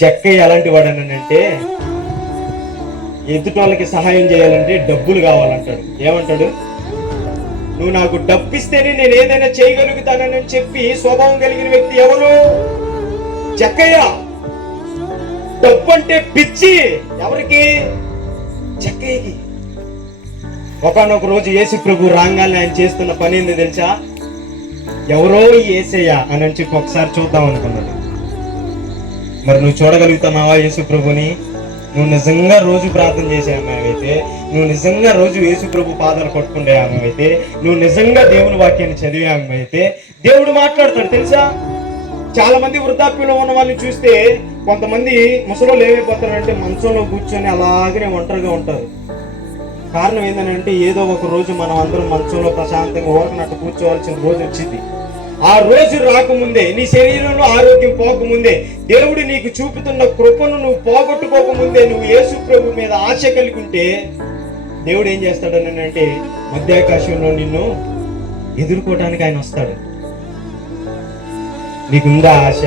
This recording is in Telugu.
జక్కయ్య ఎలాంటి వాడనంటే ఎదుటి వాళ్ళకి సహాయం చేయాలంటే డబ్బులు కావాలంటాడు. ఏమంటాడు? నువ్వు నాకు డబ్బు ఇస్తేనే నేను ఏదైనా చేయగలుగుతానని చెప్పి స్వభావం కలిగిన వ్యక్తి ఎవరు? జక్కయ్య. డబ్బు అంటే పిచ్చి ఎవరికి? జక్కయ్యకి. ఒకనొక రోజు యేసు ప్రభు రాగానే ఆయన చేస్తున్న పని ఏంది తెలుసా? ఎవరో యేసయ్య అని చెప్పి ఒకసారి చూద్దాం అనుకున్నాడు. మరి నువ్వు చూడగలుగుతున్నావా యేసు ప్రభుని? నువ్వు నిజంగా రోజు ప్రార్థన చేసే అమ్మాయితే, నువ్వు నిజంగా రోజు యేసు ప్రభు పాదాలు పట్టుకునే అమ్మాయితే, నువ్వు నిజంగా దేవుని వాక్యాన్ని చదివే అమ్మాయితే దేవుడు మాట్లాడతాడు తెలుసా? చాలా మంది వృద్ధాప్యంలో ఉన్న వాళ్ళని చూస్తే కొంతమంది ముసలోళ్ళు ఏమైపోతారంటే మంచంలో కూర్చొని అలాగనే ఒంటరిగా ఉంటారు. కారణం ఏంటంటే ఏదో ఒక రోజు మనం అందరం మంచంలో ప్రశాంతంగా ఊరకనట్టు కూర్చోవలసిన రోజు వచ్చింది. ఆ రోజు రాకముందే, నీ శరీరంలో ఆరోగ్యం పోకముందే, దేవుడు నీకు చూపుతున్న కృపను నువ్వు పోగొట్టుకోకముందే నువ్వు యేసు ప్రభు మీద ఆశ కలిగి ఉంటే దేవుడు ఏం చేస్తాడని అంటే మధ్యాకాశంలో నిన్ను ఎదుర్కోవటానికి ఆయన వస్తాడు. నీకుందా ఆశ?